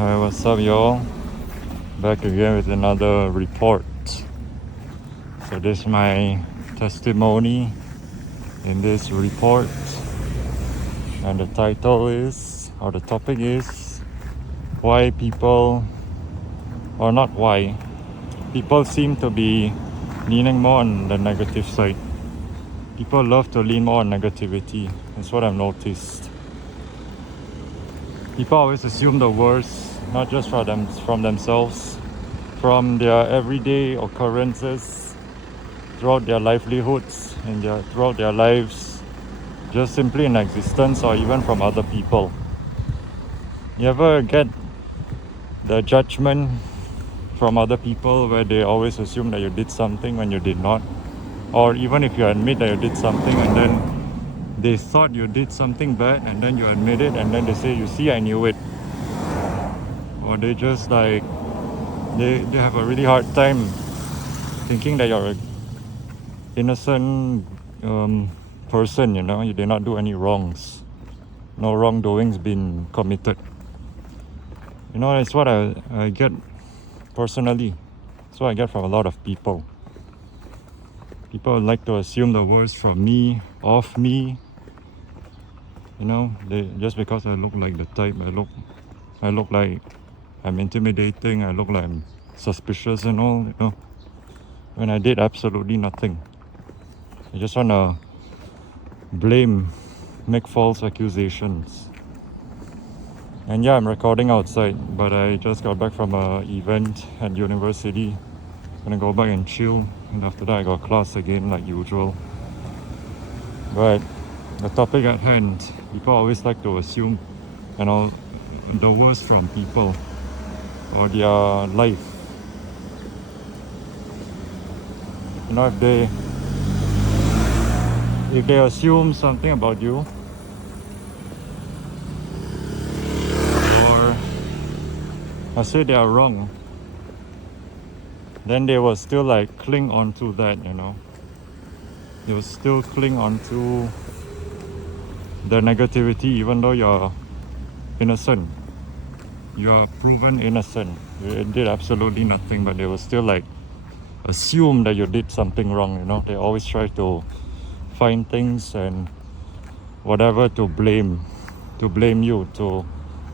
Hi, what's up, y'all? Back again with another report. So this is my testimony in this report, and the title is, or the topic is, why people, or not why, people seem to be leaning more on the negative side. People love to lean more on negativity. That's what I've noticed. People always assume the worst, not just from themselves, from their everyday occurrences throughout their livelihoods and throughout their lives, just simply in existence, or even from other people. You ever get the judgment from other people where they always assume that you did something when you did not? Or even if you admit that you did something and then they thought you did something bad and then you admit it and then they say, you see, I knew it. Or they just like, they have a really hard time thinking that you're an innocent person, you know, you did not do any wrongs. No wrongdoings been committed. You know, it's what I get personally. It's what I get from a lot of people. People like to assume the worst from me, of me. You know, just because I look like the type, I look like I'm intimidating, I look like I'm suspicious and all, you know, when I did absolutely nothing. I just want to blame, make false accusations. And yeah, I'm recording outside, but I just got back from an event at university. Gonna go back and chill, and after that I got class again like usual. But the topic at hand, people always like to assume, you know, the worst from people or their life. You know, if they assume something about you, or I say they are wrong, then they will still like cling on to that, you know. They will still cling on to the negativity even though you're innocent. You are proven innocent. You did absolutely nothing, but they will still like assume that you did something wrong, you know. They always try to find things and whatever to blame you, to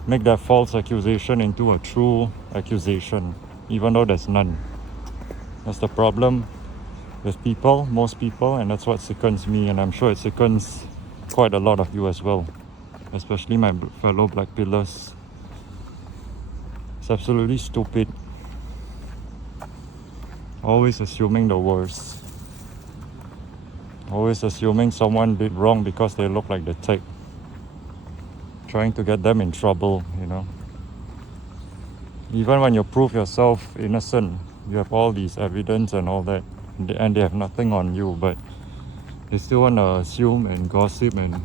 make that false accusation into a true accusation, even though there's none. That's the problem with people, most people, and that's what sickens me, and I'm sure it sickens quite a lot of you as well, especially my fellow blackpillers. It's absolutely stupid. Always assuming the worst. Always assuming someone did wrong because they look like the type. Trying to get them in trouble, you know. Even when you prove yourself innocent, you have all these evidence and all that, and they have nothing on you, but they still want to assume and gossip and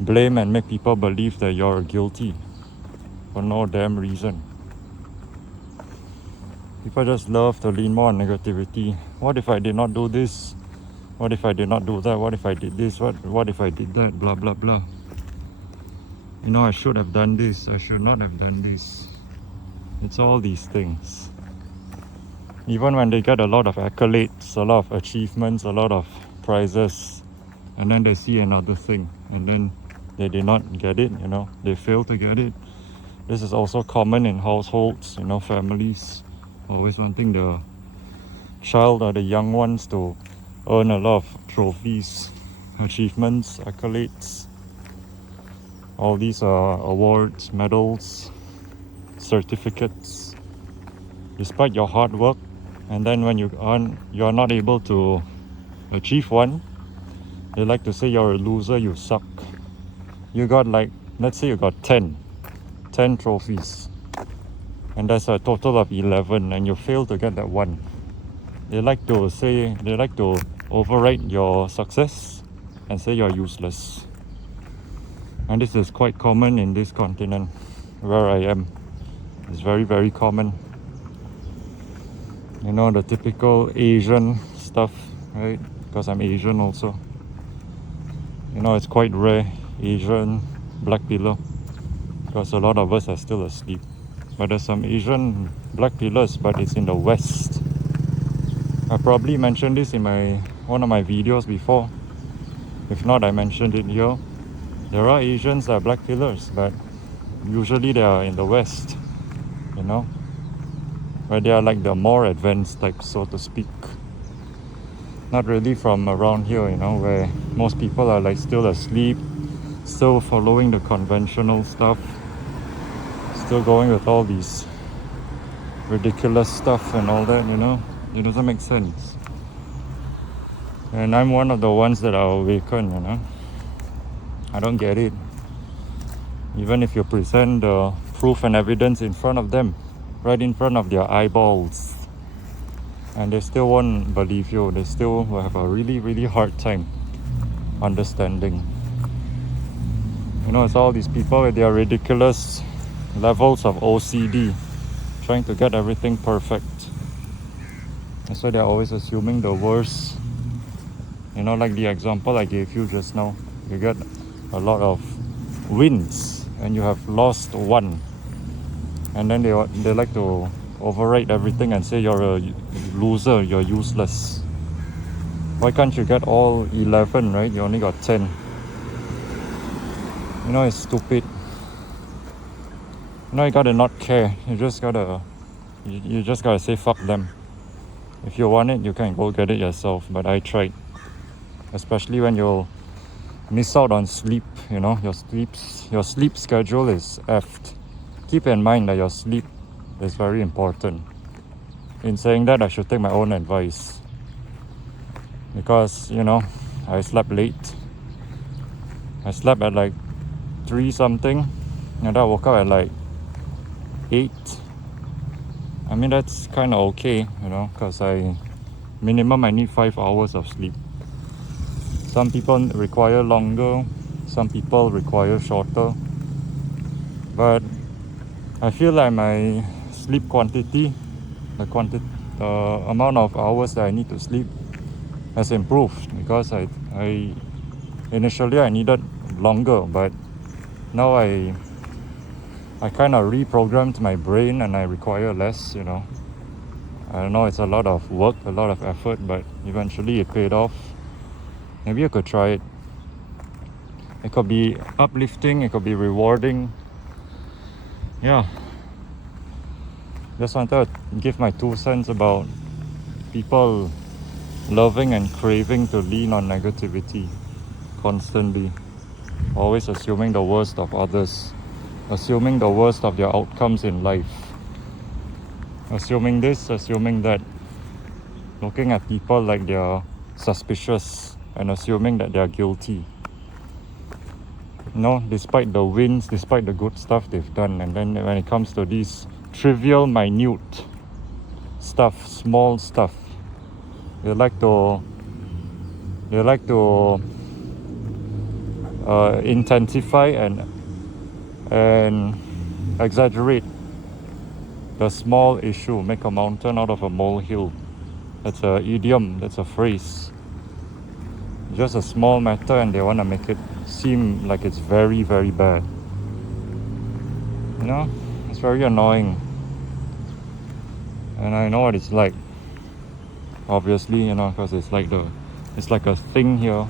blame and make people believe that you're guilty for no damn reason. People just love to lean more on negativity. What if I did not do this? What if I did not do that? What if I did this? What if I did that? Blah, blah, blah. You know, I should have done this. I should not have done this. It's all these things. Even when they get a lot of accolades, a lot of achievements, a lot of prizes, and then they see another thing, and then they did not get it, you know, they fail to get it. This is also common in households, you know, families always wanting the child or the young ones to earn a lot of trophies, achievements, accolades, all these awards, medals, certificates, despite your hard work. And then when you're not able to achieve one, they like to say you're a loser, you suck. You got like, let's say you got 10 trophies, and that's a total of 11, and you fail to get that one. They like to override your success and say you're useless. And this is quite common in this continent where I am. It's very, very common. You know, the typical Asian stuff, right? Because I'm Asian also. You know, it's quite rare, Asian black pillow, because a lot of us are still asleep. But there's some Asian black pillars, but it's in the West. I probably mentioned this in one of my videos before. If not, I mentioned it here. There are Asians that are black pillars, but usually they are in the West, you know, where they are like the more advanced type, so to speak. Not really from around here, you know, where most people are like still asleep, still following the conventional stuff, still going with all these ridiculous stuff and all that, you know. It doesn't make sense. And I'm one of the ones that are awakened, you know. I don't get it. Even if you present the proof and evidence in front of them, right in front of their eyeballs, and they still won't believe you. They still will have a really, really hard time understanding. You know, it's all these people with their ridiculous levels of OCD, trying to get everything perfect. That's why they're always assuming the worst. You know, like the example I gave you just now. You get a lot of wins and you have lost one. And then they like to override everything and say you're a loser, you're useless. Why can't you get all 11, right? You only got 10. You know, it's stupid. You know, you gotta not care. You just gotta say fuck them. If you want it, you can go get it yourself. But I tried. Especially when you'll miss out on sleep, you know, your sleep schedule is effed. Keep in mind that your sleep is very important. In saying that, I should take my own advice. Because, you know, I slept late. I slept at like 3 something. And I woke up at like 8. I mean, that's kind of okay, you know, because minimum I need 5 hours of sleep. Some people require longer, some people require shorter. But I feel like my sleep quantity, the amount of hours that I need to sleep has improved, because I initially I needed longer, but now I kind of reprogrammed my brain and I require less, you know. I know it's a lot of work, a lot of effort, but eventually it paid off. Maybe you could try it. It could be uplifting, it could be rewarding. Yeah. Just wanted to give my 2 cents about people loving and craving to lean on negativity constantly. Always assuming the worst of others. Assuming the worst of their outcomes in life. Assuming this, assuming that. Looking at people like they're suspicious and assuming that they're guilty. No, despite the wins, despite the good stuff they've done. And then when it comes to these trivial, minute stuff, small stuff, they like to intensify and exaggerate the small issue, make a mountain out of a molehill. That's an idiom, that's a phrase. Just a small matter and they want to make it seem like it's very, very bad. You know, it's very annoying. And I know what it's like. Obviously, you know, because it's like a thing here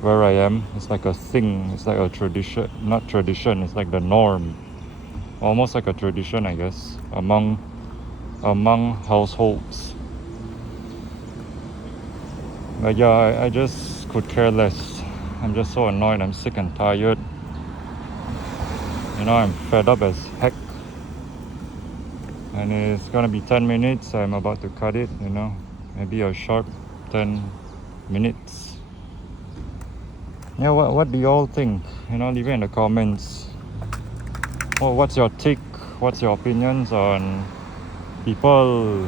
where I am. It's like a thing. It's like a tradition. Not tradition, it's like the norm. Almost like a tradition, I guess, among households. But yeah, I just could care less. I'm just so annoyed. I'm sick and tired. You know, I'm fed up as heck. And it's gonna be 10 minutes. I'm about to cut it, you know. Maybe a sharp 10 minutes. Yeah, what do you all think? You know, leave it in the comments. Oh, what's your take? What's your opinions on people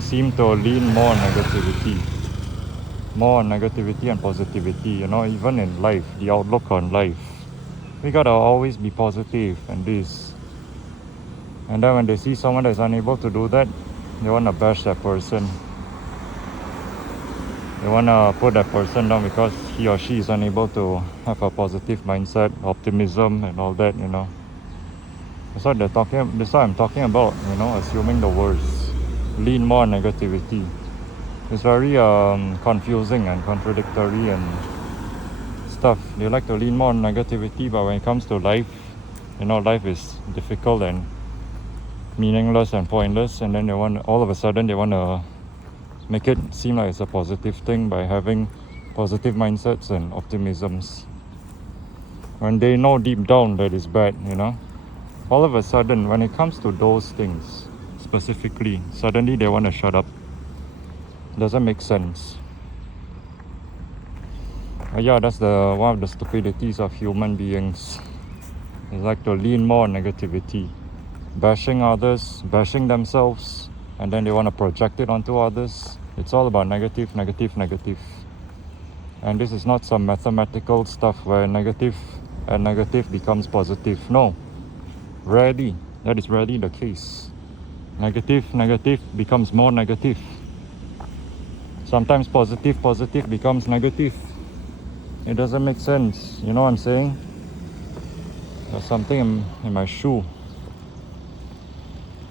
seem to lean more on negativity? More on negativity and positivity, you know, even in life, the outlook on life. We gotta always be positive and this. And then when they see someone that's unable to do that, they wanna bash that person. They wanna put that person down because he or she is unable to have a positive mindset, optimism and all that, you know. That's what I'm talking about, assuming the worst. Lean more on negativity. It's very confusing and contradictory and stuff. They like to lean more on negativity, but when it comes to life, life is difficult and meaningless and pointless, and then all of a sudden they want to make it seem like it's a positive thing by having positive mindsets and optimisms. When they know deep down that it's bad, all of a sudden when it comes to those things specifically, suddenly they want to shut up. Doesn't make sense. Yeah, that's one of the stupidities of human beings. They like to lean more on negativity, bashing others, bashing themselves, and then they want to project it onto others. It's all about negative, negative, negative. And this is not some mathematical stuff where negative and negative becomes positive. No, rarely. That is rarely the case. Negative becomes more negative. Sometimes positive becomes negative. It doesn't make sense. You know what I'm saying? There's something in my shoe.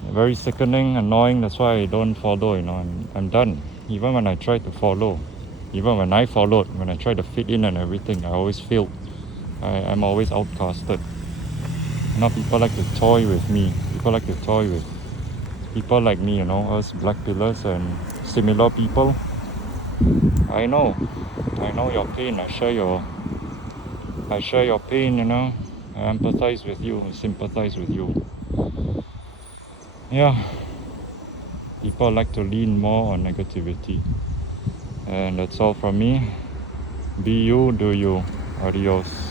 Very sickening, annoying. That's why I don't follow. I'm done. Even when I try to follow, even when I followed, when I try to fit in and everything, I always failed. I'm always outcasted. People like to toy with me. People like to toy with people like me, us black pillars and similar people. I know your pain. I share your pain, I empathize with you, sympathize with you. Yeah, people like to lean more on negativity. And that's all from me. Be you, do you. Adios.